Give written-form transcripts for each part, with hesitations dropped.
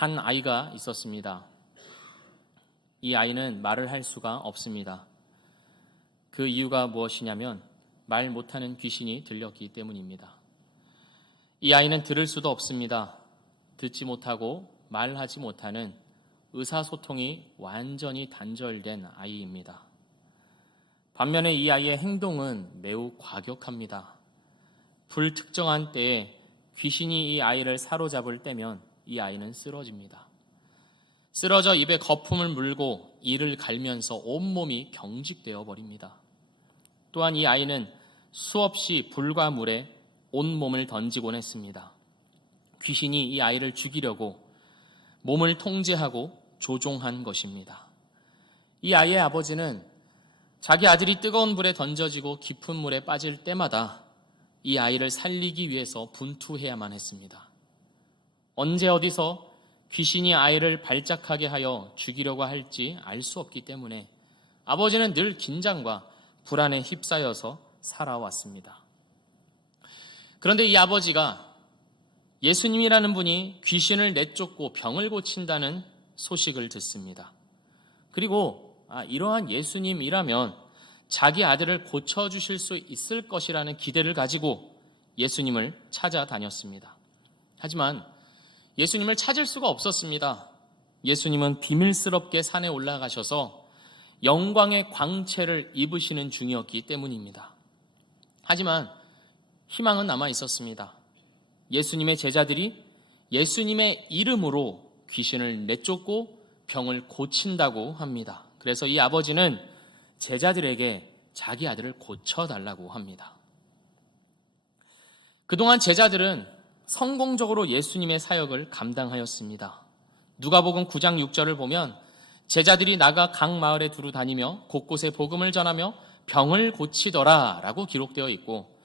한 아이가 있었습니다. 이 아이는 말을 할 수가 없습니다. 그 이유가 무엇이냐면 말 못하는 귀신이 들렸기 때문입니다. 이 아이는 들을 수도 없습니다. 듣지 못하고 말하지 못하는 의사소통이 완전히 단절된 아이입니다. 반면에 이 아이의 행동은 매우 과격합니다. 불특정한 때에 귀신이 이 아이를 사로잡을 때면 이 아이는 쓰러집니다. 쓰러져 입에 거품을 물고 이를 갈면서 온몸이 경직되어 버립니다. 또한 이 아이는 수없이 불과 물에 온몸을 던지곤 했습니다. 귀신이 이 아이를 죽이려고 몸을 통제하고 조종한 것입니다. 이 아이의 아버지는 자기 아들이 뜨거운 불에 던져지고 깊은 물에 빠질 때마다 이 아이를 살리기 위해서 분투해야만 했습니다. 언제 어디서 귀신이 아이를 발작하게 하여 죽이려고 할지 알 수 없기 때문에 아버지는 늘 긴장과 불안에 휩싸여서 살아왔습니다. 그런데 이 아버지가 예수님이라는 분이 귀신을 내쫓고 병을 고친다는 소식을 듣습니다. 그리고 이러한 예수님이라면 자기 아들을 고쳐주실 수 있을 것이라는 기대를 가지고 예수님을 찾아다녔습니다. 하지만 예수님을 찾을 수가 없었습니다. 예수님은 비밀스럽게 산에 올라가셔서 영광의 광채를 입으시는 중이었기 때문입니다. 하지만 희망은 남아 있었습니다. 예수님의 제자들이 예수님의 이름으로 귀신을 내쫓고 병을 고친다고 합니다. 그래서 이 아버지는 제자들에게 자기 아들을 고쳐달라고 합니다. 그동안 제자들은 성공적으로 예수님의 사역을 감당하였습니다. 누가복음 9장 6절을 보면 제자들이 나가 각 마을에 두루 다니며 곳곳에 복음을 전하며 병을 고치더라 라고 기록되어 있고,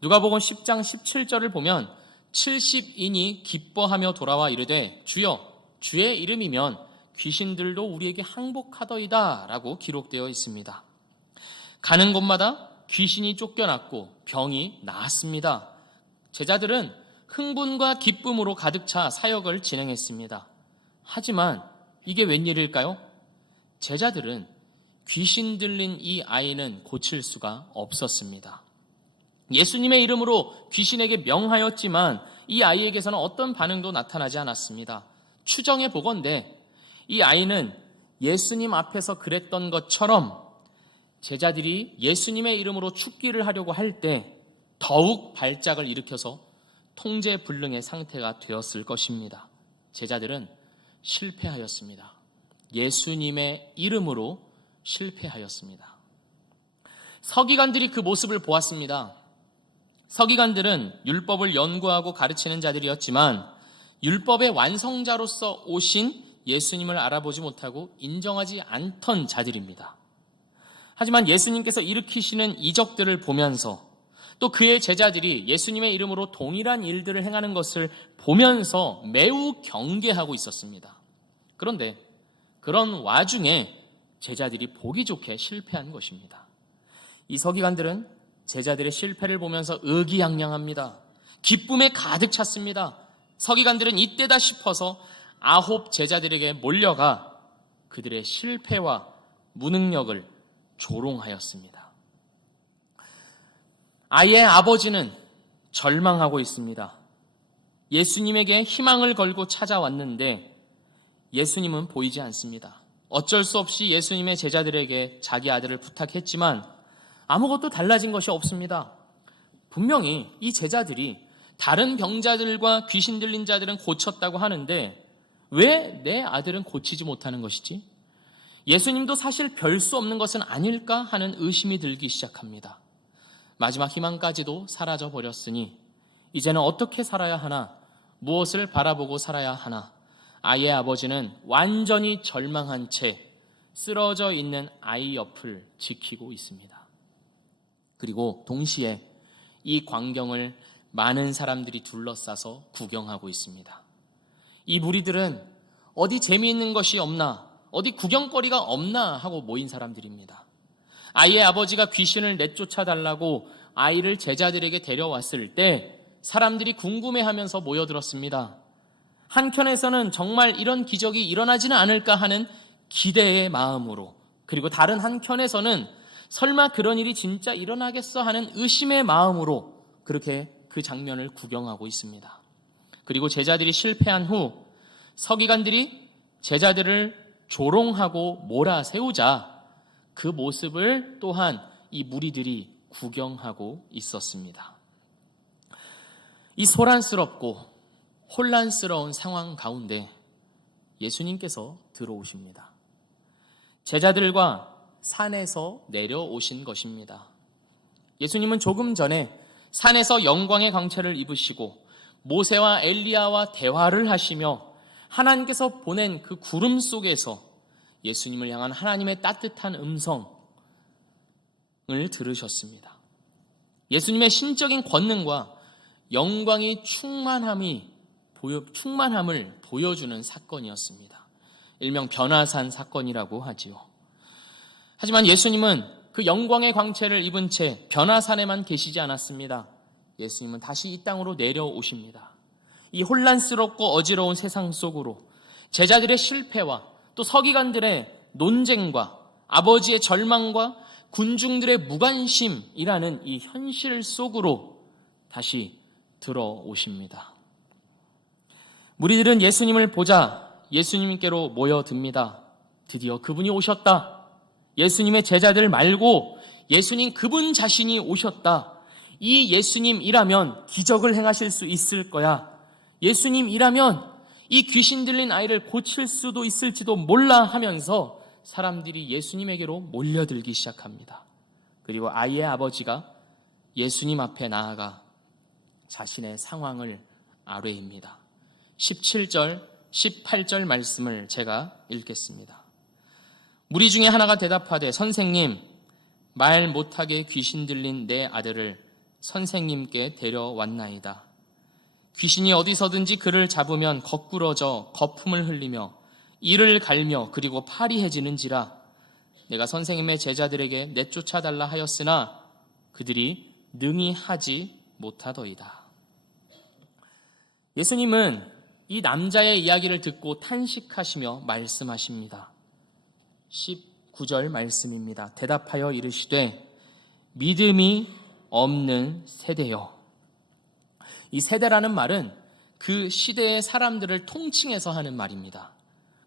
누가복음 10장 17절을 보면 70인이 기뻐하며 돌아와 이르되 주여 주의 이름이면 귀신들도 우리에게 항복하더이다 라고 기록되어 있습니다. 가는 곳마다 귀신이 쫓겨났고 병이 나았습니다. 제자들은 흥분과 기쁨으로 가득 차 사역을 진행했습니다. 하지만 이게 웬일일까요? 제자들은 귀신 들린 이 아이는 고칠 수가 없었습니다. 예수님의 이름으로 귀신에게 명하였지만 이 아이에게서는 어떤 반응도 나타나지 않았습니다. 추정해 보건대 이 아이는 예수님 앞에서 그랬던 것처럼 제자들이 예수님의 이름으로 축기를 하려고 할 때 더욱 발작을 일으켜서 통제불능의 상태가 되었을 것입니다. 제자들은 실패하였습니다. 예수님의 이름으로 실패하였습니다. 서기관들이 그 모습을 보았습니다. 서기관들은 율법을 연구하고 가르치는 자들이었지만 율법의 완성자로서 오신 예수님을 알아보지 못하고 인정하지 않던 자들입니다. 하지만 예수님께서 일으키시는 이적들을 보면서 또 그의 제자들이 예수님의 이름으로 동일한 일들을 행하는 것을 보면서 매우 경계하고 있었습니다. 그런데 그런 와중에 제자들이 보기 좋게 실패한 것입니다. 이 서기관들은 제자들의 실패를 보면서 의기양양합니다. 기쁨에 가득 찼습니다. 서기관들은 이때다 싶어서 9 제자들에게 몰려가 그들의 실패와 무능력을 조롱하였습니다. 아이의 아버지는 절망하고 있습니다. 예수님에게 희망을 걸고 찾아왔는데 예수님은 보이지 않습니다. 어쩔 수 없이 예수님의 제자들에게 자기 아들을 부탁했지만 아무것도 달라진 것이 없습니다. 분명히 이 제자들이 다른 병자들과 귀신 들린 자들은 고쳤다고 하는데 왜 내 아들은 고치지 못하는 것이지? 예수님도 사실 별 수 없는 것은 아닐까 하는 의심이 들기 시작합니다. 마지막 희망까지도 사라져 버렸으니 이제는 어떻게 살아야 하나, 무엇을 바라보고 살아야 하나, 아이의 아버지는 완전히 절망한 채 쓰러져 있는 아이 옆을 지키고 있습니다. 그리고 동시에 이 광경을 많은 사람들이 둘러싸서 구경하고 있습니다. 이 무리들은 어디 재미있는 것이 없나, 어디 구경거리가 없나 하고 모인 사람들입니다. 아이의 아버지가 귀신을 내쫓아달라고 아이를 제자들에게 데려왔을 때 사람들이 궁금해하면서 모여들었습니다. 한켠에서는 정말 이런 기적이 일어나지는 않을까 하는 기대의 마음으로, 그리고 다른 한켠에서는 설마 그런 일이 진짜 일어나겠어 하는 의심의 마음으로 그렇게 그 장면을 구경하고 있습니다. 그리고 제자들이 실패한 후 서기관들이 제자들을 조롱하고 몰아세우자 그 모습을 또한 이 무리들이 구경하고 있었습니다. 이 소란스럽고 혼란스러운 상황 가운데 예수님께서 들어오십니다. 제자들과 산에서 내려오신 것입니다. 예수님은 조금 전에 산에서 영광의 광채를 입으시고 모세와 엘리야와 대화를 하시며 하나님께서 보낸 그 구름 속에서 예수님을 향한 하나님의 따뜻한 음성을 들으셨습니다. 예수님의 신적인 권능과 영광이 충만함을 보여주는 사건이었습니다. 일명 변화산 사건이라고 하지요. 하지만 예수님은 그 영광의 광채를 입은 채 변화산에만 계시지 않았습니다. 예수님은 다시 이 땅으로 내려오십니다. 이 혼란스럽고 어지러운 세상 속으로 제자들의 실패와 또 서기관들의 논쟁과 아버지의 절망과 군중들의 무관심이라는 이 현실 속으로 다시 들어오십니다. 무리들은 예수님을 보자 예수님께로 모여듭니다. 드디어 그분이 오셨다. 예수님의 제자들 말고 예수님 그분 자신이 오셨다. 이 예수님이라면 기적을 행하실 수 있을 거야. 예수님이라면 이 귀신 들린 아이를 고칠 수도 있을지도 몰라 하면서 사람들이 예수님에게로 몰려들기 시작합니다. 그리고 아이의 아버지가 예수님 앞에 나아가 자신의 상황을 아뢰입니다. 17절, 18절 말씀을 제가 읽겠습니다. 무리 중에 하나가 대답하되 선생님, 말 못하게 귀신 들린 내 아들을 선생님께 데려왔나이다. 귀신이 어디서든지 그를 잡으면 거꾸러져 거품을 흘리며 이를 갈며 그리고 파리해지는지라. 내가 선생님의 제자들에게 내쫓아달라 하였으나 그들이 능히 하지 못하더이다. 예수님은 이 남자의 이야기를 듣고 탄식하시며 말씀하십니다. 19절 말씀입니다. 대답하여 이르시되 믿음이 없는 세대여. 이 세대라는 말은 그 시대의 사람들을 통칭해서 하는 말입니다.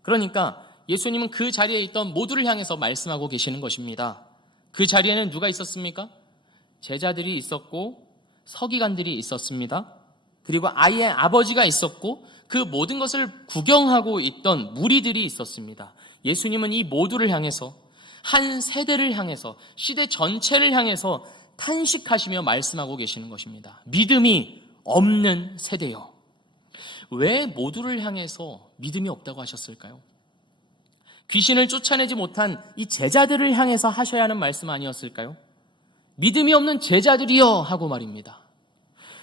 그러니까 예수님은 그 자리에 있던 모두를 향해서 말씀하고 계시는 것입니다. 그 자리에는 누가 있었습니까? 제자들이 있었고 서기관들이 있었습니다. 그리고 아이의 아버지가 있었고 그 모든 것을 구경하고 있던 무리들이 있었습니다. 예수님은 이 모두를 향해서, 한 세대를 향해서, 시대 전체를 향해서 탄식하시며 말씀하고 계시는 것입니다. 믿음이 없는 세대요. 왜 모두를 향해서 믿음이 없다고 하셨을까요? 귀신을 쫓아내지 못한 이 제자들을 향해서 하셔야 하는 말씀 아니었을까요? 믿음이 없는 제자들이여 하고 말입니다.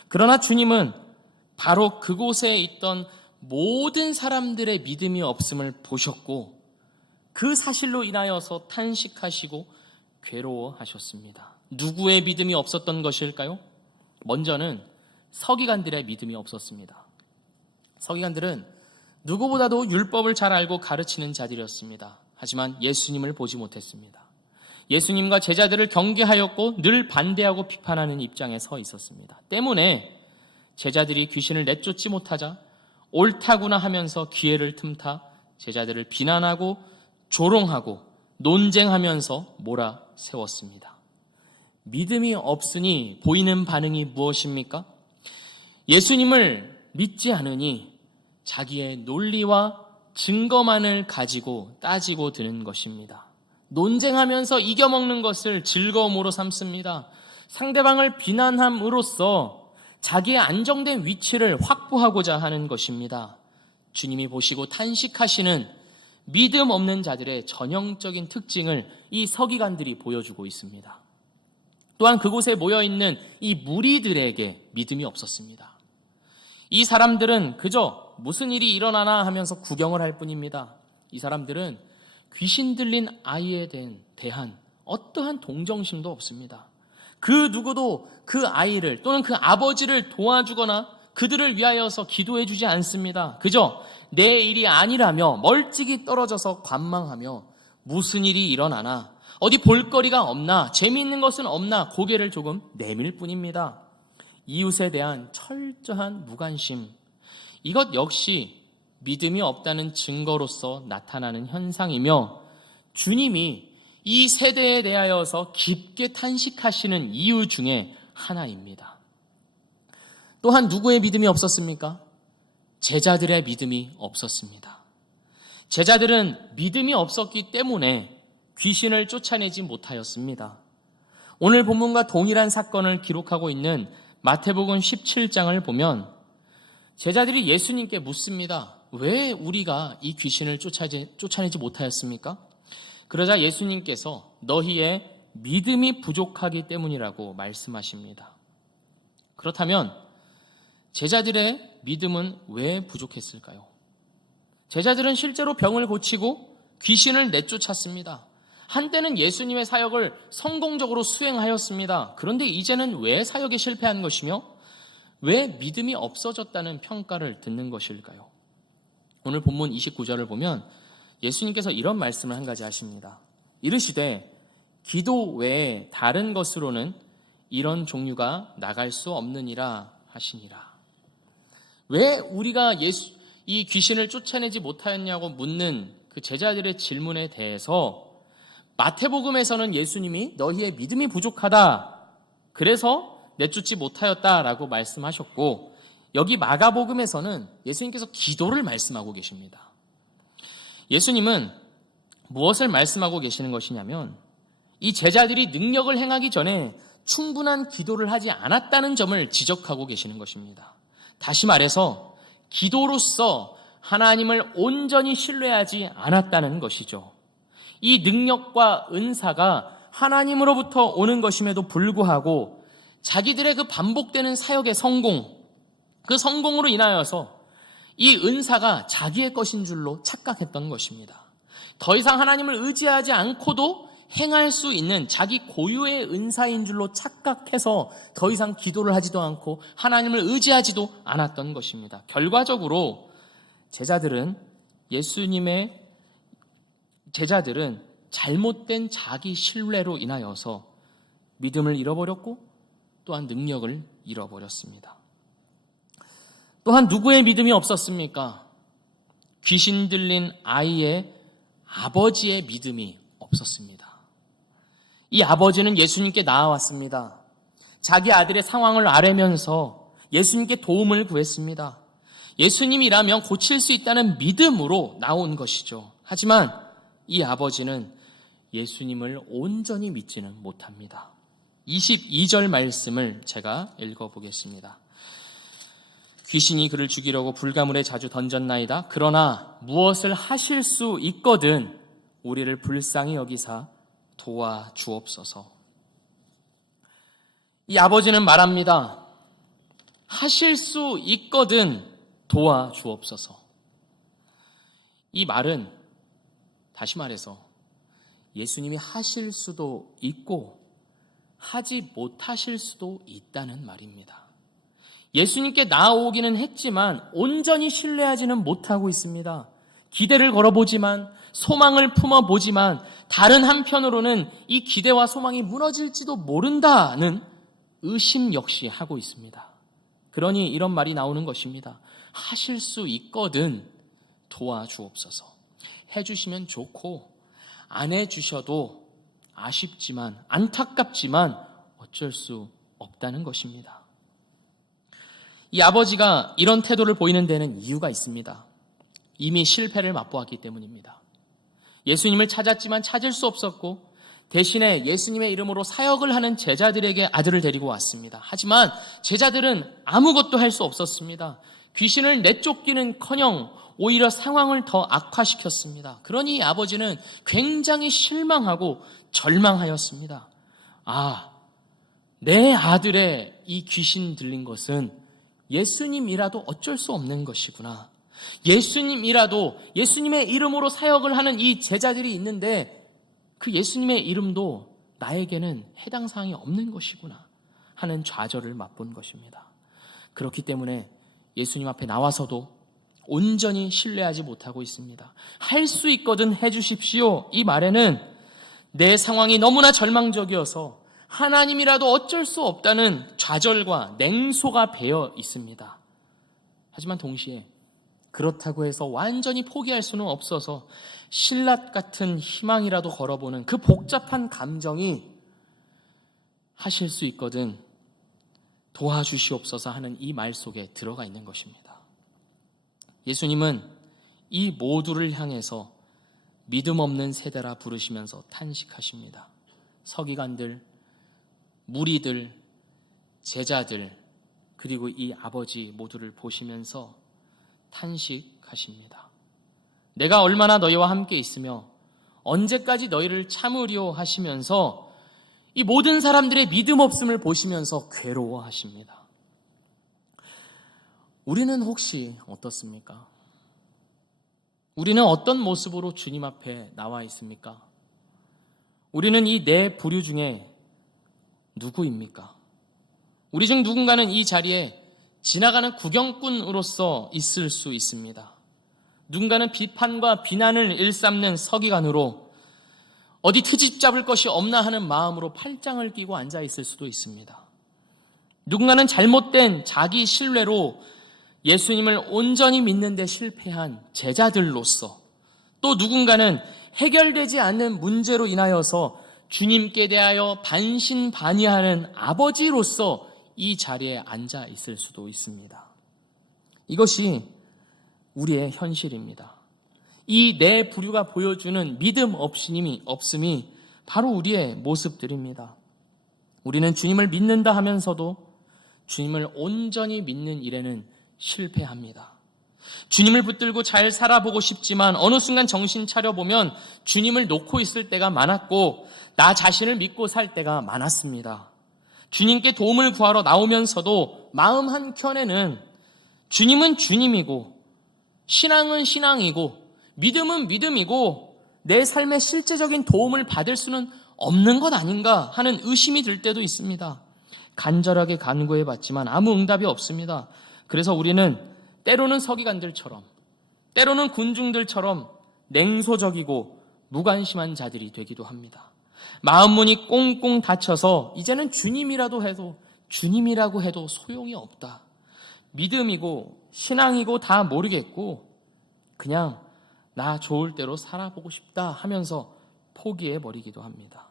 그러나 주님은 바로 그곳에 있던 모든 사람들의 믿음이 없음을 보셨고 그 사실로 인하여서 탄식하시고 괴로워하셨습니다. 누구의 믿음이 없었던 것일까요? 먼저는 서기관들의 믿음이 없었습니다. 서기관들은 누구보다도 율법을 잘 알고 가르치는 자들이었습니다. 하지만 예수님을 보지 못했습니다. 예수님과 제자들을 경계하였고 늘 반대하고 비판하는 입장에 서 있었습니다. 때문에 제자들이 귀신을 내쫓지 못하자 옳다구나 하면서 기회를 틈타 제자들을 비난하고 조롱하고 논쟁하면서 몰아세웠습니다. 믿음이 없으니 보이는 반응이 무엇입니까? 예수님을 믿지 않으니 자기의 논리와 증거만을 가지고 따지고 드는 것입니다. 논쟁하면서 이겨먹는 것을 즐거움으로 삼습니다. 상대방을 비난함으로써 자기의 안정된 위치를 확보하고자 하는 것입니다. 주님이 보시고 탄식하시는 믿음 없는 자들의 전형적인 특징을 이 서기관들이 보여주고 있습니다. 또한 그곳에 모여있는 이 무리들에게 믿음이 없었습니다. 이 사람들은 그저 무슨 일이 일어나나 하면서 구경을 할 뿐입니다. 이 사람들은 귀신 들린 아이에 대한 어떠한 동정심도 없습니다. 그 누구도 그 아이를 또는 그 아버지를 도와주거나 그들을 위하여서 기도해 주지 않습니다. 그저 내 일이 아니라며 멀찍이 떨어져서 관망하며 무슨 일이 일어나나, 어디 볼거리가 없나, 재미있는 것은 없나 고개를 조금 내밀 뿐입니다. 이웃에 대한 철저한 무관심, 이것 역시 믿음이 없다는 증거로서 나타나는 현상이며, 주님이 이 세대에 대하여서 깊게 탄식하시는 이유 중에 하나입니다. 또한 누구의 믿음이 없었습니까? 제자들의 믿음이 없었습니다. 제자들은 믿음이 없었기 때문에 귀신을 쫓아내지 못하였습니다. 오늘 본문과 동일한 사건을 기록하고 있는 마태복음 17장을 보면 제자들이 예수님께 묻습니다. 왜 우리가 이 귀신을 쫓아내지 못하였습니까? 그러자 예수님께서 너희의 믿음이 부족하기 때문이라고 말씀하십니다. 그렇다면 제자들의 믿음은 왜 부족했을까요? 제자들은 실제로 병을 고치고 귀신을 내쫓았습니다. 한때는 예수님의 사역을 성공적으로 수행하였습니다. 그런데 이제는 왜 사역에 실패한 것이며 왜 믿음이 없어졌다는 평가를 듣는 것일까요? 오늘 본문 29절을 보면 예수님께서 이런 말씀을 한 가지 하십니다. 이르시되 기도 외에 다른 것으로는 이런 종류가 나갈 수 없느니라 하시니라. 왜 우리가 이 귀신을 쫓아내지 못하였냐고 묻는 그 제자들의 질문에 대해서 마태복음에서는 예수님이 너희의 믿음이 부족하다, 그래서 내쫓지 못하였다라고 말씀하셨고, 여기 마가복음에서는 예수님께서 기도를 말씀하고 계십니다. 예수님은 무엇을 말씀하고 계시는 것이냐면 이 제자들이 능력을 행하기 전에 충분한 기도를 하지 않았다는 점을 지적하고 계시는 것입니다. 다시 말해서 기도로서 하나님을 온전히 신뢰하지 않았다는 것이죠. 이 능력과 은사가 하나님으로부터 오는 것임에도 불구하고 자기들의 그 반복되는 사역의 성공, 그 성공으로 인하여서 이 은사가 자기의 것인 줄로 착각했던 것입니다. 더 이상 하나님을 의지하지 않고도 행할 수 있는 자기 고유의 은사인 줄로 착각해서 더 이상 기도를 하지도 않고 하나님을 의지하지도 않았던 것입니다. 결과적으로 제자들은 잘못된 자기 신뢰로 인하여서 믿음을 잃어버렸고 또한 능력을 잃어버렸습니다. 또한 누구의 믿음이 없었습니까? 귀신 들린 아이의 아버지의 믿음이 없었습니다. 이 아버지는 예수님께 나아왔습니다. 자기 아들의 상황을 아뢰면서 예수님께 도움을 구했습니다. 예수님이라면 고칠 수 있다는 믿음으로 나온 것이죠. 하지만 이 아버지는 예수님을 온전히 믿지는 못합니다. 22절 말씀을 제가 읽어보겠습니다. 귀신이 그를 죽이려고 불가물에 자주 던졌나이다. 그러나 무엇을 하실 수 있거든 우리를 불쌍히 여기사 도와주옵소서. 이 아버지는 말합니다. 하실 수 있거든 도와주옵소서. 이 말은 다시 말해서 예수님이 하실 수도 있고 하지 못하실 수도 있다는 말입니다. 예수님께 나아오기는 했지만 온전히 신뢰하지는 못하고 있습니다. 기대를 걸어보지만, 소망을 품어보지만 다른 한편으로는 이 기대와 소망이 무너질지도 모른다는 의심 역시 하고 있습니다. 그러니 이런 말이 나오는 것입니다. 하실 수 있거든 도와주옵소서. 해주시면 좋고 안 해주셔도 아쉽지만 안타깝지만 어쩔 수 없다는 것입니다. 이 아버지가 이런 태도를 보이는 데는 이유가 있습니다. 이미 실패를 맛보았기 때문입니다. 예수님을 찾았지만 찾을 수 없었고 대신에 예수님의 이름으로 사역을 하는 제자들에게 아들을 데리고 왔습니다. 하지만 제자들은 아무것도 할 수 없었습니다. 귀신을 내쫓기는커녕 오히려 상황을 더 악화시켰습니다. 그러니 아버지는 굉장히 실망하고 절망하였습니다. 내 아들의 이 귀신 들린 것은 예수님이라도 어쩔 수 없는 것이구나. 예수님이라도 예수님의 이름으로 사역을 하는 이 제자들이 있는데 그 예수님의 이름도 나에게는 해당 사항이 없는 것이구나 하는 좌절을 맛본 것입니다. 그렇기 때문에 예수님 앞에 나와서도 온전히 신뢰하지 못하고 있습니다. 할 수 있거든 해주십시오. 이 말에는 내 상황이 너무나 절망적이어서 하나님이라도 어쩔 수 없다는 좌절과 냉소가 배어 있습니다. 하지만 동시에 그렇다고 해서 완전히 포기할 수는 없어서 신라 같은 희망이라도 걸어보는 그 복잡한 감정이 하실 수 있거든 도와주시옵소서 하는 이 말 속에 들어가 있는 것입니다. 예수님은 이 모두를 향해서 믿음 없는 세대라 부르시면서 탄식하십니다. 서기관들, 무리들, 제자들, 그리고 이 아버지 모두를 보시면서 탄식하십니다. 내가 얼마나 너희와 함께 있으며 언제까지 너희를 참으리오 하시면서 이 모든 사람들의 믿음 없음을 보시면서 괴로워하십니다. 우리는 혹시 어떻습니까? 우리는 어떤 모습으로 주님 앞에 나와 있습니까? 우리는 이 네 부류 중에 누구입니까? 우리 중 누군가는 이 자리에 지나가는 구경꾼으로서 있을 수 있습니다. 누군가는 비판과 비난을 일삼는 서기관으로 어디 트집 잡을 것이 없나 하는 마음으로 팔짱을 끼고 앉아 있을 수도 있습니다. 누군가는 잘못된 자기 신뢰로 예수님을 온전히 믿는 데 실패한 제자들로서, 또 누군가는 해결되지 않는 문제로 인하여서 주님께 대하여 반신반의하는 아버지로서 이 자리에 앉아 있을 수도 있습니다. 이것이 우리의 현실입니다. 이 네 부류가 보여주는 믿음 없음이 바로 우리의 모습들입니다. 우리는 주님을 믿는다 하면서도 주님을 온전히 믿는 일에는 실패합니다. 주님을 붙들고 잘 살아보고 싶지만 어느 순간 정신 차려보면 주님을 놓고 있을 때가 많았고 나 자신을 믿고 살 때가 많았습니다. 주님께 도움을 구하러 나오면서도 마음 한켠에는 주님은 주님이고 신앙은 신앙이고 믿음은 믿음이고 내 삶의 실제적인 도움을 받을 수는 없는 것 아닌가 하는 의심이 들 때도 있습니다. 간절하게 간구해봤지만 아무 응답이 없습니다. 그래서 우리는 때로는 서기관들처럼, 때로는 군중들처럼 냉소적이고 무관심한 자들이 되기도 합니다. 마음문이 꽁꽁 닫혀서 이제는 주님이라고 해도 소용이 없다. 믿음이고 신앙이고 다 모르겠고 그냥 나 좋을 대로 살아보고 싶다 하면서 포기해버리기도 합니다.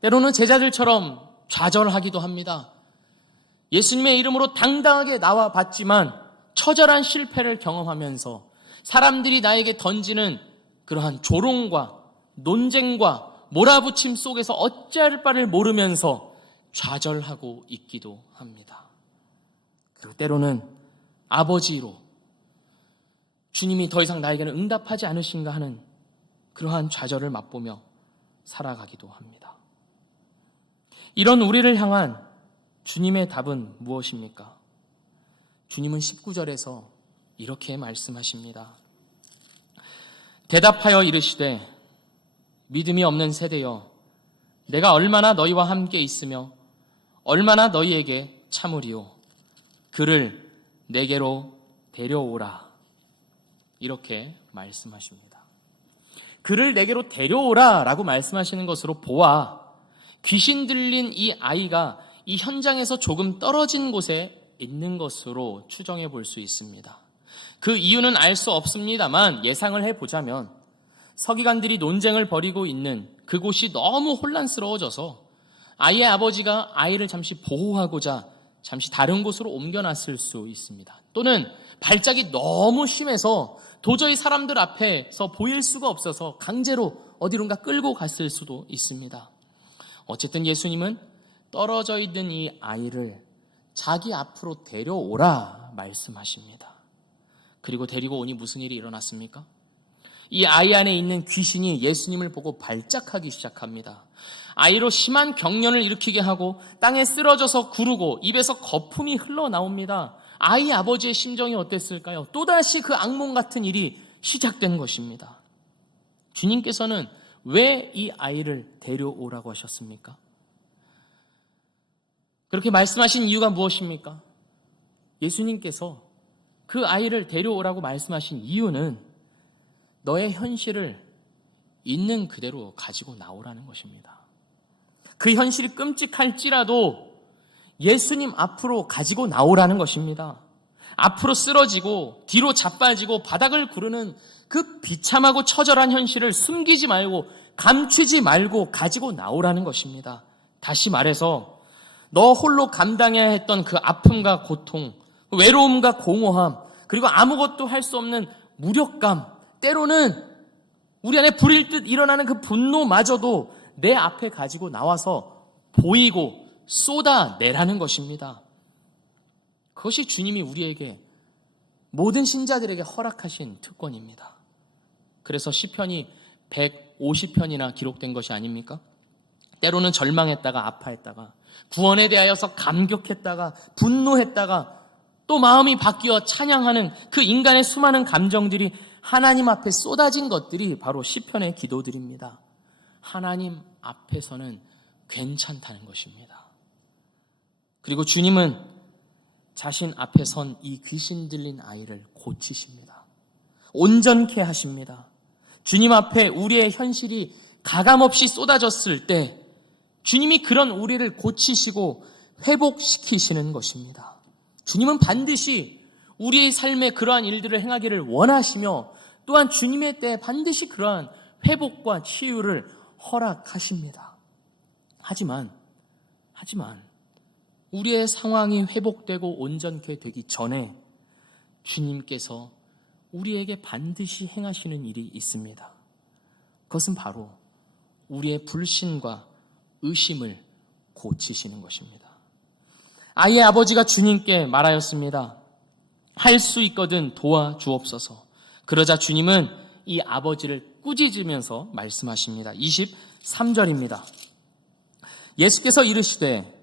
때로는 제자들처럼 좌절하기도 합니다. 예수님의 이름으로 당당하게 나와봤지만 처절한 실패를 경험하면서 사람들이 나에게 던지는 그러한 조롱과 논쟁과 몰아붙임 속에서 어찌할 바를 모르면서 좌절하고 있기도 합니다. 그리고 때로는 아버지로 주님이 더 이상 나에게는 응답하지 않으신가 하는 그러한 좌절을 맛보며 살아가기도 합니다. 이런 우리를 향한 주님의 답은 무엇입니까? 주님은 19절에서 이렇게 말씀하십니다. 대답하여 이르시되 믿음이 없는 세대여 내가 얼마나 너희와 함께 있으며 얼마나 너희에게 참으리오 그를 내게로 데려오라 이렇게 말씀하십니다. 그를 내게로 데려오라 라고 말씀하시는 것으로 보아 귀신 들린 이 아이가 이 현장에서 조금 떨어진 곳에 있는 것으로 추정해 볼 수 있습니다. 그 이유는 알 수 없습니다만 예상을 해보자면 서기관들이 논쟁을 벌이고 있는 그곳이 너무 혼란스러워져서 아이의 아버지가 아이를 잠시 보호하고자 잠시 다른 곳으로 옮겨놨을 수 있습니다. 또는 발작이 너무 심해서 도저히 사람들 앞에서 보일 수가 없어서 강제로 어디론가 끌고 갔을 수도 있습니다. 어쨌든 예수님은 떨어져 있는 이 아이를 자기 앞으로 데려오라 말씀하십니다. 그리고 데리고 오니 무슨 일이 일어났습니까? 이 아이 안에 있는 귀신이 예수님을 보고 발작하기 시작합니다. 아이로 심한 경련을 일으키게 하고 땅에 쓰러져서 구르고 입에서 거품이 흘러나옵니다. 아이 아버지의 심정이 어땠을까요? 또다시 그 악몽 같은 일이 시작된 것입니다. 주님께서는 왜 이 아이를 데려오라고 하셨습니까? 그렇게 말씀하신 이유가 무엇입니까? 예수님께서 그 아이를 데려오라고 말씀하신 이유는 너의 현실을 있는 그대로 가지고 나오라는 것입니다. 그 현실이 끔찍할지라도 예수님 앞으로 가지고 나오라는 것입니다. 앞으로 쓰러지고 뒤로 자빠지고 바닥을 구르는 그 비참하고 처절한 현실을 숨기지 말고 감추지 말고 가지고 나오라는 것입니다. 다시 말해서 너 홀로 감당해야 했던 그 아픔과 고통, 외로움과 공허함, 그리고 아무것도 할 수 없는 무력감, 때로는 우리 안에 불일 듯 일어나는 그 분노마저도 내 앞에 가지고 나와서 보이고 쏟아내라는 것입니다. 그것이 주님이 우리에게 모든 신자들에게 허락하신 특권입니다. 그래서 시편이 150편이나 기록된 것이 아닙니까? 때로는 절망했다가 아파했다가 구원에 대하여서 감격했다가 분노했다가 또 마음이 바뀌어 찬양하는 그 인간의 수많은 감정들이 하나님 앞에 쏟아진 것들이 바로 시편의 기도들입니다. 하나님 앞에서는 괜찮다는 것입니다. 그리고 주님은 자신 앞에 선 이 귀신 들린 아이를 고치십니다. 온전케 하십니다. 주님 앞에 우리의 현실이 가감없이 쏟아졌을 때 주님이 그런 우리를 고치시고 회복시키시는 것입니다. 주님은 반드시 우리의 삶에 그러한 일들을 행하기를 원하시며 또한 주님의 때에 반드시 그러한 회복과 치유를 허락하십니다. 하지만 우리의 상황이 회복되고 온전케 되기 전에 주님께서 우리에게 반드시 행하시는 일이 있습니다. 그것은 바로 우리의 불신과 의심을 고치시는 것입니다. 아이의 아버지가 주님께 말하였습니다. 할 수 있거든 도와주옵소서. 그러자 주님은 이 아버지를 꾸짖으면서 말씀하십니다. 23절입니다. 예수께서 이르시되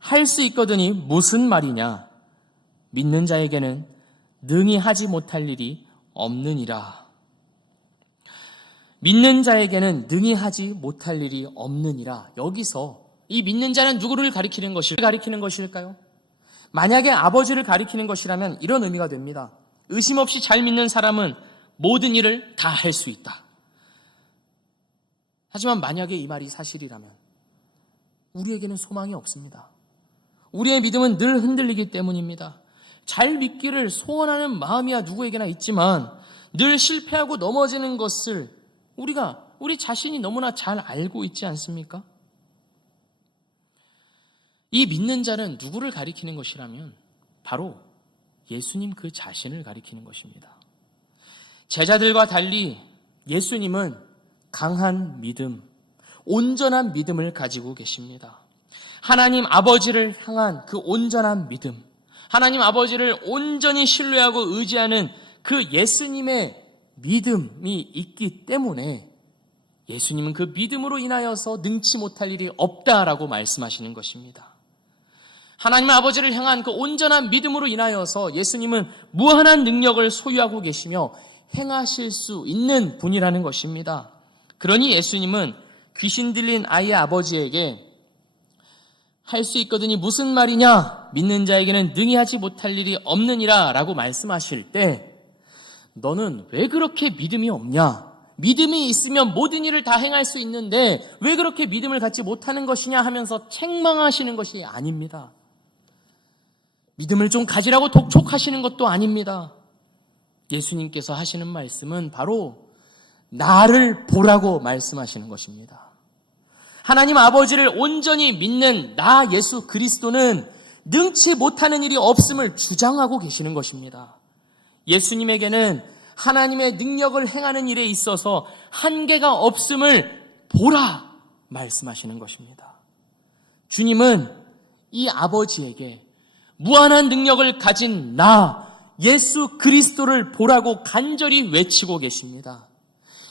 할 수 있거든이 무슨 말이냐? 믿는 자에게는 능히 하지 못할 일이 없느니라. 믿는 자에게는 능히 하지 못할 일이 없느니라. 여기서 이 믿는 자는 누구를 가리키는 것일까요? 만약에 아버지를 가리키는 것이라면 이런 의미가 됩니다. 의심 없이 잘 믿는 사람은 모든 일을 다 할 수 있다. 하지만 만약에 이 말이 사실이라면 우리에게는 소망이 없습니다. 우리의 믿음은 늘 흔들리기 때문입니다. 잘 믿기를 소원하는 마음이야 누구에게나 있지만 늘 실패하고 넘어지는 것을 우리 자신이 너무나 잘 알고 있지 않습니까? 이 믿는 자는 누구를 가리키는 것이라면 바로 예수님 그 자신을 가리키는 것입니다. 제자들과 달리 예수님은 강한 믿음, 온전한 믿음을 가지고 계십니다. 하나님 아버지를 향한 그 온전한 믿음, 하나님 아버지를 온전히 신뢰하고 의지하는 그 예수님의 믿음이 있기 때문에 예수님은 그 믿음으로 인하여서 능치 못할 일이 없다라고 말씀하시는 것입니다. 하나님 아버지를 향한 그 온전한 믿음으로 인하여서 예수님은 무한한 능력을 소유하고 계시며 행하실 수 있는 분이라는 것입니다. 그러니 예수님은 귀신 들린 아이의 아버지에게 할 수 있거든이 무슨 말이냐? 믿는 자에게는 능히 하지 못할 일이 없느니라 라고 말씀하실 때 너는 왜 그렇게 믿음이 없냐? 믿음이 있으면 모든 일을 다 행할 수 있는데 왜 그렇게 믿음을 갖지 못하는 것이냐 하면서 책망하시는 것이 아닙니다. 믿음을 좀 가지라고 독촉하시는 것도 아닙니다. 예수님께서 하시는 말씀은 바로 나를 보라고 말씀하시는 것입니다. 하나님 아버지를 온전히 믿는 나 예수 그리스도는 능치 못하는 일이 없음을 주장하고 계시는 것입니다. 예수님에게는 하나님의 능력을 행하는 일에 있어서 한계가 없음을 보라 말씀하시는 것입니다. 주님은 이 아버지에게 무한한 능력을 가진 나 예수 그리스도를 보라고 간절히 외치고 계십니다.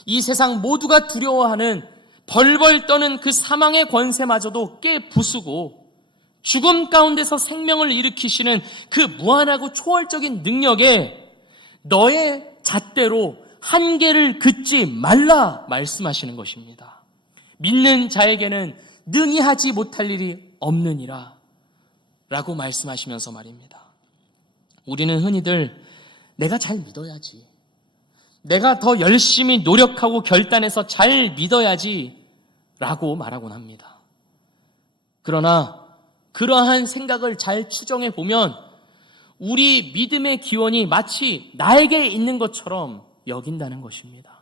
이 세상 모두가 두려워하는 벌벌 떠는 그 사망의 권세마저도 깨부수고 죽음 가운데서 생명을 일으키시는 그 무한하고 초월적인 능력에 너의 잣대로 한계를 긋지 말라 말씀하시는 것입니다. 믿는 자에게는 능히 하지 못할 일이 없느니라 라고 말씀하시면서 말입니다. 우리는 흔히들 내가 잘 믿어야지, 내가 더 열심히 노력하고 결단해서 잘 믿어야지 라고 말하곤 합니다. 그러나 그러한 생각을 잘 추정해 보면 우리 믿음의 기원이 마치 나에게 있는 것처럼 여긴다는 것입니다.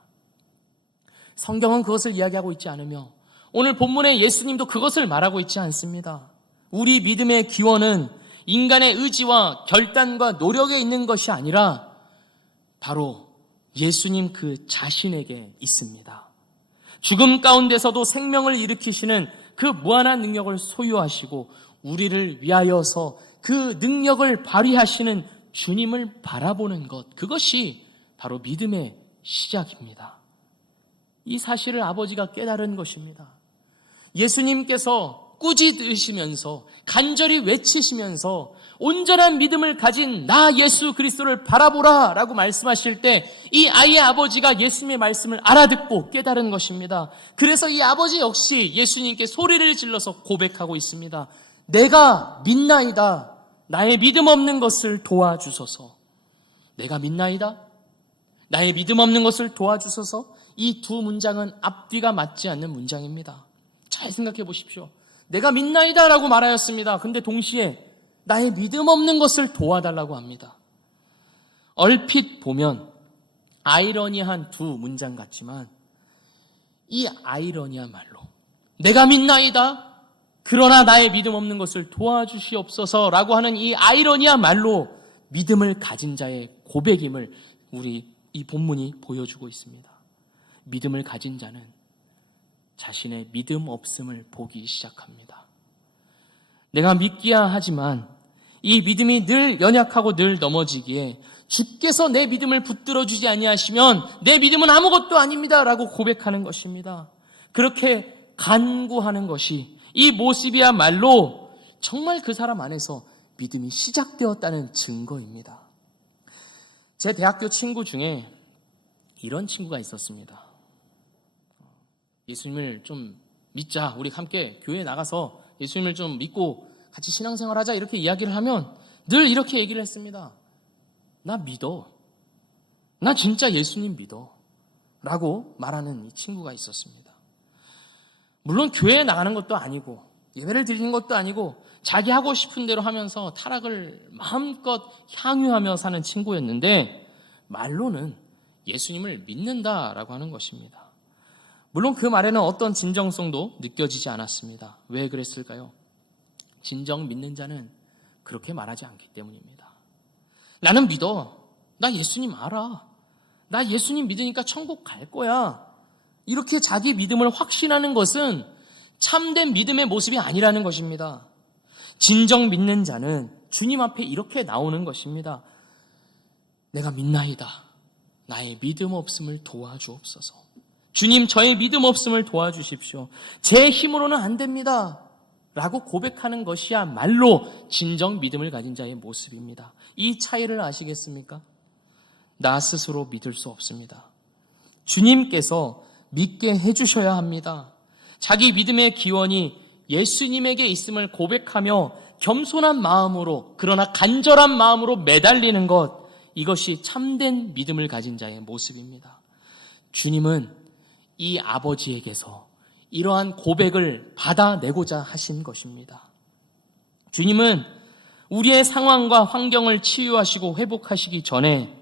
성경은 그것을 이야기하고 있지 않으며 오늘 본문의 예수님도 그것을 말하고 있지 않습니다. 우리 믿음의 기원은 인간의 의지와 결단과 노력에 있는 것이 아니라 바로 예수님 그 자신에게 있습니다. 죽음 가운데서도 생명을 일으키시는 그 무한한 능력을 소유하시고 우리를 위하여서 그 능력을 발휘하시는 주님을 바라보는 것, 그것이 바로 믿음의 시작입니다. 이 사실을 아버지가 깨달은 것입니다. 예수님께서 꾸짖으시면서 간절히 외치시면서 온전한 믿음을 가진 나 예수 그리스도를 바라보라 라고 말씀하실 때 이 아이의 아버지가 예수님의 말씀을 알아듣고 깨달은 것입니다. 그래서 이 아버지 역시 예수님께 소리를 질러서 고백하고 있습니다. 내가 믿나이다. 나의 믿음 없는 것을 도와주소서. 내가 믿나이다. 나의 믿음 없는 것을 도와주소서. 이 두 문장은 앞뒤가 맞지 않는 문장입니다. 잘 생각해 보십시오. 내가 믿나이다 라고 말하였습니다. 근데 동시에 나의 믿음 없는 것을 도와달라고 합니다. 얼핏 보면 아이러니한 두 문장 같지만 이 아이러니야말로 내가 믿나이다. 그러나 나의 믿음 없는 것을 도와주시옵소서라고 하는 이 아이러니야말로 믿음을 가진 자의 고백임을 우리 이 본문이 보여주고 있습니다. 믿음을 가진 자는 자신의 믿음 없음을 보기 시작합니다. 내가 믿기야 하지만 이 믿음이 늘 연약하고 늘 넘어지기에 주께서 내 믿음을 붙들어 주지 아니하시면 내 믿음은 아무것도 아닙니다 라고 고백하는 것입니다. 그렇게 간구하는 것이 이 모습이야말로 정말 그 사람 안에서 믿음이 시작되었다는 증거입니다. 제 대학교 친구 중에 이런 친구가 있었습니다. 예수님을 좀 믿자, 우리 함께 교회에 나가서 예수님을 좀 믿고 같이 신앙생활하자 이렇게 이야기를 하면 늘 이렇게 얘기를 했습니다. 나 믿어. 나 진짜 예수님 믿어. 라고 말하는 이 친구가 있었습니다. 물론 교회에 나가는 것도 아니고 예배를 드리는 것도 아니고 자기 하고 싶은 대로 하면서 타락을 마음껏 향유하며 사는 친구였는데 말로는 예수님을 믿는다라고 하는 것입니다. 물론 그 말에는 어떤 진정성도 느껴지지 않았습니다. 왜 그랬을까요? 진정 믿는 자는 그렇게 말하지 않기 때문입니다. 나는 믿어. 나 예수님 알아. 나 예수님 믿으니까 천국 갈 거야. 이렇게 자기 믿음을 확신하는 것은 참된 믿음의 모습이 아니라는 것입니다. 진정 믿는 자는 주님 앞에 이렇게 나오는 것입니다. 내가 믿나이다. 나의 믿음 없음을 도와주옵소서. 주님, 저의 믿음 없음을 도와주십시오. 제 힘으로는 안 됩니다. 라고 고백하는 것이야말로 진정 믿음을 가진 자의 모습입니다. 이 차이를 아시겠습니까? 나 스스로 믿을 수 없습니다. 주님께서 믿게 해주셔야 합니다. 자기 믿음의 기원이 예수님에게 있음을 고백하며 겸손한 마음으로, 그러나 간절한 마음으로 매달리는 것, 이것이 참된 믿음을 가진 자의 모습입니다. 주님은 이 아버지에게서 이러한 고백을 받아내고자 하신 것입니다. 주님은 우리의 상황과 환경을 치유하시고 회복하시기 전에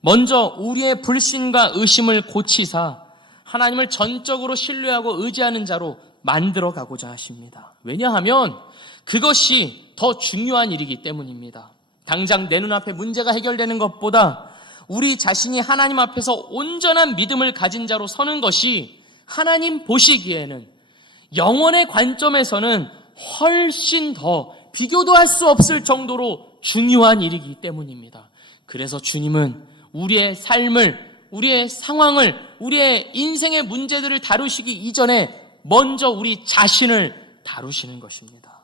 먼저 우리의 불신과 의심을 고치사 하나님을 전적으로 신뢰하고 의지하는 자로 만들어 가고자 하십니다. 왜냐하면 그것이 더 중요한 일이기 때문입니다. 당장 내 눈앞에 문제가 해결되는 것보다 우리 자신이 하나님 앞에서 온전한 믿음을 가진 자로 서는 것이 하나님 보시기에는 영원의 관점에서는 훨씬 더 비교도 할 수 없을 정도로 중요한 일이기 때문입니다. 그래서 주님은 우리의 삶을, 우리의 상황을, 우리의 인생의 문제들을 다루시기 이전에 먼저 우리 자신을 다루시는 것입니다.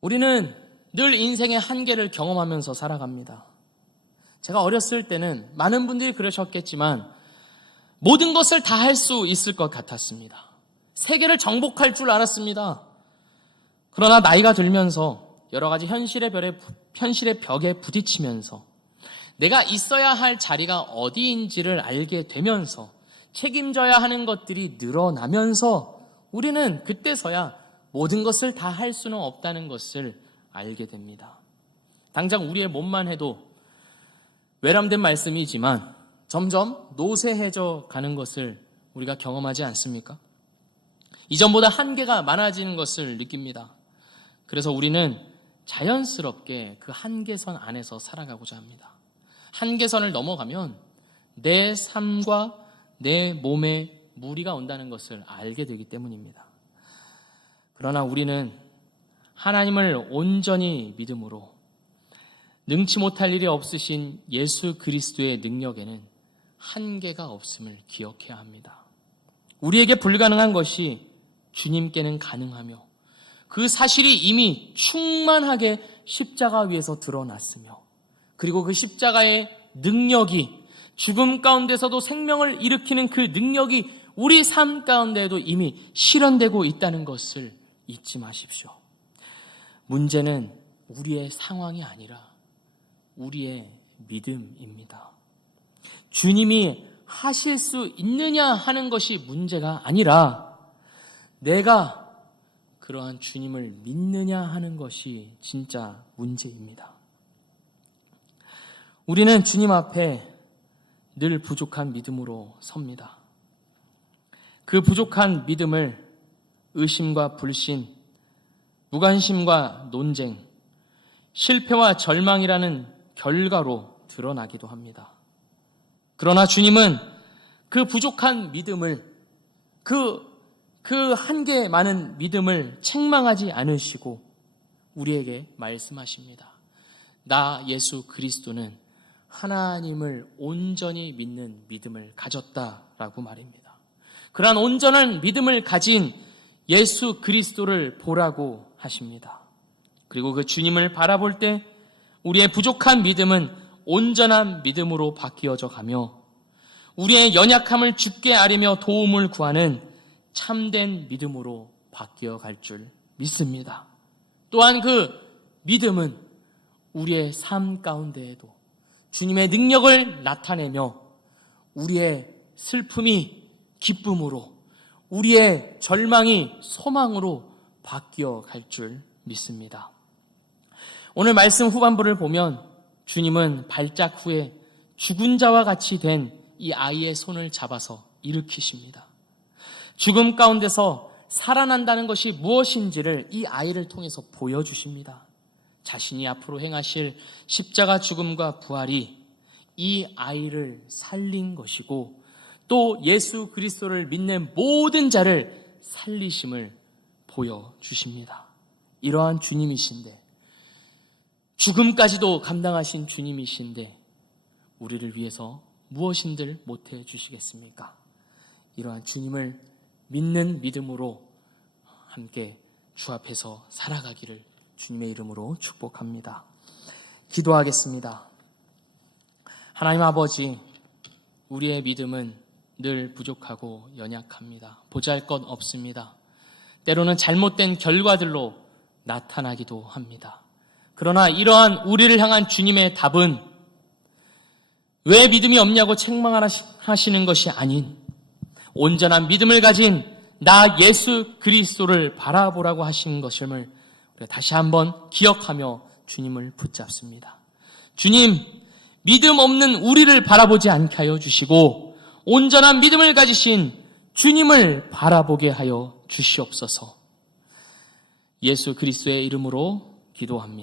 우리는 늘 인생의 한계를 경험하면서 살아갑니다. 제가 어렸을 때는 많은 분들이 그러셨겠지만 모든 것을 다 할 수 있을 것 같았습니다. 세계를 정복할 줄 알았습니다. 그러나 나이가 들면서 여러 가지 현실의 벽에 부딪히면서 내가 있어야 할 자리가 어디인지를 알게 되면서 책임져야 하는 것들이 늘어나면서 우리는 그때서야 모든 것을 다 할 수는 없다는 것을 알게 됩니다. 당장 우리의 몸만 해도 외람된 말씀이지만 점점 노쇠해져 가는 것을 우리가 경험하지 않습니까? 이전보다 한계가 많아지는 것을 느낍니다. 그래서 우리는 자연스럽게 그 한계선 안에서 살아가고자 합니다. 한계선을 넘어가면 내 삶과 내 몸에 무리가 온다는 것을 알게 되기 때문입니다. 그러나 우리는 하나님을 온전히 믿음으로 능치 못할 일이 없으신 예수 그리스도의 능력에는 한계가 없음을 기억해야 합니다. 우리에게 불가능한 것이 주님께는 가능하며 그 사실이 이미 충만하게 십자가 위에서 드러났으며 그리고 그 십자가의 능력이 죽음 가운데서도 생명을 일으키는 그 능력이 우리 삶 가운데에도 이미 실현되고 있다는 것을 잊지 마십시오. 문제는 우리의 상황이 아니라 우리의 믿음입니다. 주님이 하실 수 있느냐 하는 것이 문제가 아니라 내가 그러한 주님을 믿느냐 하는 것이 진짜 문제입니다. 우리는 주님 앞에 늘 부족한 믿음으로 섭니다. 그 부족한 믿음을 의심과 불신, 무관심과 논쟁, 실패와 절망이라는 결과로 드러나기도 합니다. 그러나 주님은 그 부족한 믿음을, 그 한계 많은 믿음을 책망하지 않으시고 우리에게 말씀하십니다. 나 예수 그리스도는 하나님을 온전히 믿는 믿음을 가졌다라고 말입니다. 그러한 온전한 믿음을 가진 예수 그리스도를 보라고 하십니다. 그리고 그 주님을 바라볼 때 우리의 부족한 믿음은 온전한 믿음으로 바뀌어져 가며 우리의 연약함을 주께 아뢰며 도움을 구하는 참된 믿음으로 바뀌어 갈 줄 믿습니다. 또한 그 믿음은 우리의 삶 가운데에도 주님의 능력을 나타내며 우리의 슬픔이 기쁨으로, 우리의 절망이 소망으로 바뀌어 갈 줄 믿습니다. 오늘 말씀 후반부를 보면 주님은 발작 후에 죽은 자와 같이 된 이 아이의 손을 잡아서 일으키십니다. 죽음 가운데서 살아난다는 것이 무엇인지를 이 아이를 통해서 보여주십니다. 자신이 앞으로 행하실 십자가 죽음과 부활이 이 아이를 살린 것이고 또 예수 그리스도를 믿는 모든 자를 살리심을 보여주십니다. 이러한 주님이신데, 죽음까지도 감당하신 주님이신데 우리를 위해서 무엇인들 못해 주시겠습니까? 이러한 주님을 믿는 믿음으로 함께 주 앞에서 살아가기를 주님의 이름으로 축복합니다. 기도하겠습니다. 하나님 아버지, 우리의 믿음은 늘 부족하고 연약합니다. 보잘것 없습니다. 때로는 잘못된 결과들로 나타나기도 합니다. 그러나 이러한 우리를 향한 주님의 답은 왜 믿음이 없냐고 책망하시는 것이 아닌 온전한 믿음을 가진 나 예수 그리스도를 바라보라고 하신 것임을 우리가 다시 한번 기억하며 주님을 붙잡습니다. 주님, 믿음 없는 우리를 바라보지 않게 하여 주시고 온전한 믿음을 가지신 주님을 바라보게 하여 주시옵소서. 예수 그리스도의 이름으로 기도합니다.